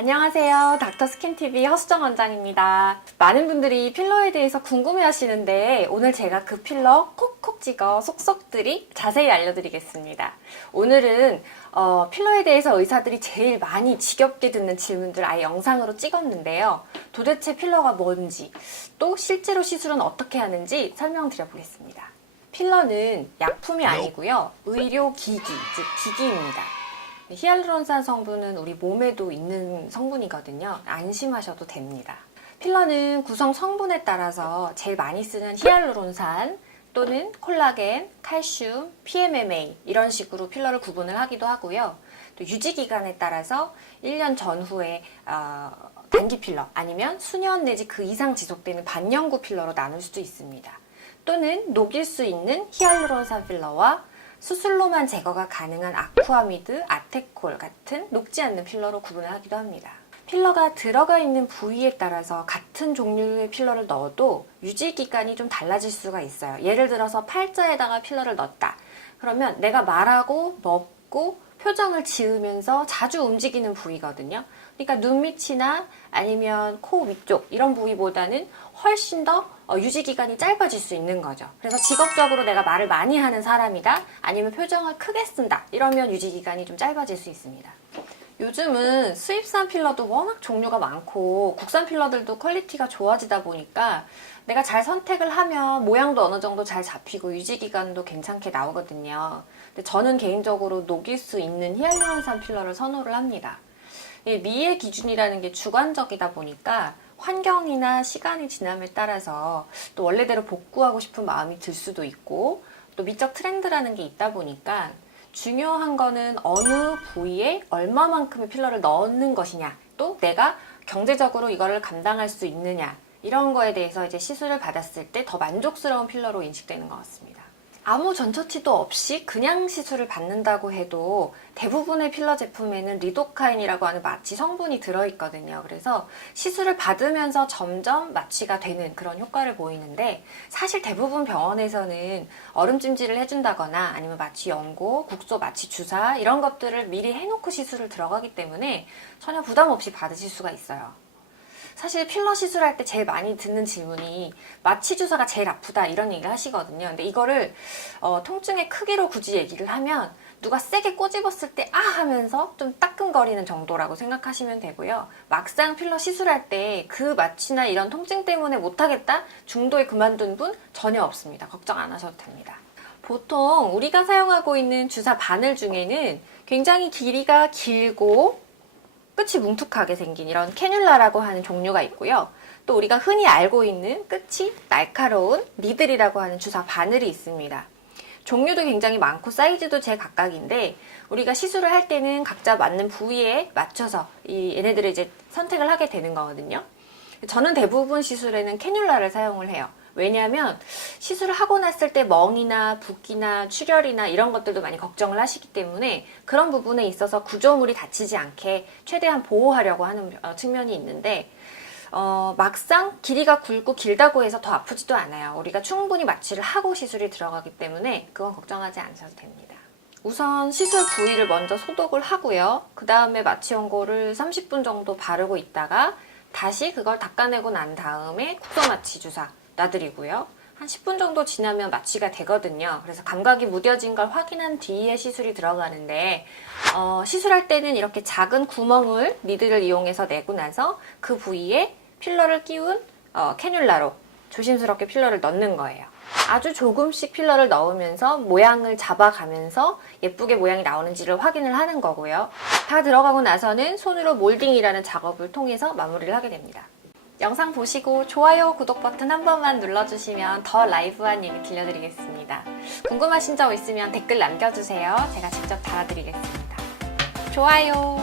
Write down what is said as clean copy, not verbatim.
안녕하세요. 닥터스킨TV 허수정 원장입니다. 많은 분들이 필러에 대해서 궁금해 하시는데 오늘 제가 그 필러 콕콕 찍어 속속들이 자세히 알려드리겠습니다. 오늘은 필러에 대해서 의사들이 제일 많이 지겹게 듣는 질문들 아예 영상으로 찍었는데요. 도대체 필러가 뭔지, 또 실제로 시술은 어떻게 하는지 설명드려 보겠습니다. 필러는 약품이 아니고요. 의료기기, 즉 기기입니다. 히알루론산 성분은 우리 몸에도 있는 성분이거든요. 안심하셔도 됩니다. 필러는 구성 성분에 따라서 제일 많이 쓰는 히알루론산 또는 콜라겐, 칼슘, PMMA 이런 식으로 필러를 구분을 하기도 하고요. 또 유지기간에 따라서 1년 전후에 단기 필러 아니면 수년 내지 그 이상 지속되는 반영구 필러로 나눌 수도 있습니다. 또는 녹일 수 있는 히알루론산 필러와 수술로만 제거가 가능한 아쿠아미드, 아테콜 같은 녹지 않는 필러로 구분을 하기도 합니다. 필러가 들어가 있는 부위에 따라서 같은 종류의 필러를 넣어도 유지기간이 좀 달라질 수가 있어요. 예를 들어서 팔자에다가 필러를 넣었다. 그러면 내가 말하고 먹고 표정을 지으면서 자주 움직이는 부위거든요. 그러니까 눈 밑이나 아니면 코 위쪽 이런 부위보다는 훨씬 더 유지기간이 짧아질 수 있는 거죠. 그래서 직업적으로 내가 말을 많이 하는 사람이다 아니면 표정을 크게 쓴다 이러면 유지기간이 좀 짧아질 수 있습니다. 요즘은 수입산 필러도 워낙 종류가 많고 국산 필러들도 퀄리티가 좋아지다 보니까 내가 잘 선택을 하면 모양도 어느 정도 잘 잡히고 유지기간도 괜찮게 나오거든요. 근데 저는 개인적으로 녹일 수 있는 히알루론산 필러를 선호를 합니다. 미의 기준이라는 게 주관적이다 보니까 환경이나 시간이 지남에 따라서 또 원래대로 복구하고 싶은 마음이 들 수도 있고 또 미적 트렌드라는 게 있다 보니까 중요한 거는 어느 부위에 얼마만큼의 필러를 넣는 것이냐 또 내가 경제적으로 이거를 감당할 수 있느냐 이런 거에 대해서 이제 시술을 받았을 때 더 만족스러운 필러로 인식되는 것 같습니다. 아무 전처치도 없이 그냥 시술을 받는다고 해도 대부분의 필러 제품에는 리도카인이라고 하는 마취 성분이 들어있거든요. 그래서 시술을 받으면서 점점 마취가 되는 그런 효과를 보이는데 사실 대부분 병원에서는 얼음찜질을 해준다거나 아니면 마취 연고, 국소 마취 주사 이런 것들을 미리 해놓고 시술을 들어가기 때문에 전혀 부담 없이 받으실 수가 있어요. 사실 필러 시술할 때 제일 많이 듣는 질문이 마취 주사가 제일 아프다 이런 얘기를 하시거든요. 근데 이거를 통증의 크기로 굳이 얘기를 하면 누가 세게 꼬집었을 때 아 하면서 좀 따끔거리는 정도라고 생각하시면 되고요. 막상 필러 시술할 때 그 마취나 이런 통증 때문에 못하겠다 중도에 그만둔 분 전혀 없습니다. 걱정 안 하셔도 됩니다. 보통 우리가 사용하고 있는 주사 바늘 중에는 굉장히 길이가 길고 끝이 뭉툭하게 생긴 이런 캐뉼라라고 하는 종류가 있고요. 또 우리가 흔히 알고 있는 끝이 날카로운 니들이라고 하는 주사 바늘이 있습니다. 종류도 굉장히 많고 사이즈도 제각각인데 우리가 시술을 할 때는 각자 맞는 부위에 맞춰서 얘네들을 이제 선택을 하게 되는 거거든요. 저는 대부분 시술에는 캐뉼라를 사용을 해요. 왜냐하면 시술을 하고 났을 때 멍이나 붓기나 출혈이나 이런 것들도 많이 걱정을 하시기 때문에 그런 부분에 있어서 구조물이 다치지 않게 최대한 보호하려고 하는 측면이 있는데 막상 길이가 굵고 길다고 해서 더 아프지도 않아요. 우리가 충분히 마취를 하고 시술이 들어가기 때문에 그건 걱정하지 않으셔도 됩니다. 우선 시술 부위를 먼저 소독을 하고요. 그 다음에 마취 연고를 30분 정도 바르고 있다가 다시 그걸 닦아내고 난 다음에 국소 마취 주사 놔드리고요. 한 10분 정도 지나면 마취가 되거든요. 그래서 감각이 무뎌진 걸 확인한 뒤에 시술이 들어가는데 시술할 때는 이렇게 작은 구멍을 니들을 이용해서 내고 나서 그 부위에 필러를 끼운 캐뉼라로 조심스럽게 필러를 넣는 거예요. 아주 조금씩 필러를 넣으면서 모양을 잡아가면서 예쁘게 모양이 나오는지를 확인을 하는 거고요. 다 들어가고 나서는 손으로 몰딩이라는 작업을 통해서 마무리를 하게 됩니다. 영상 보시고 좋아요, 구독 버튼 한 번만 눌러주시면 더 라이브한 얘기 들려드리겠습니다. 궁금하신 점 있으면 댓글 남겨주세요. 제가 직접 달아드리겠습니다. 좋아요!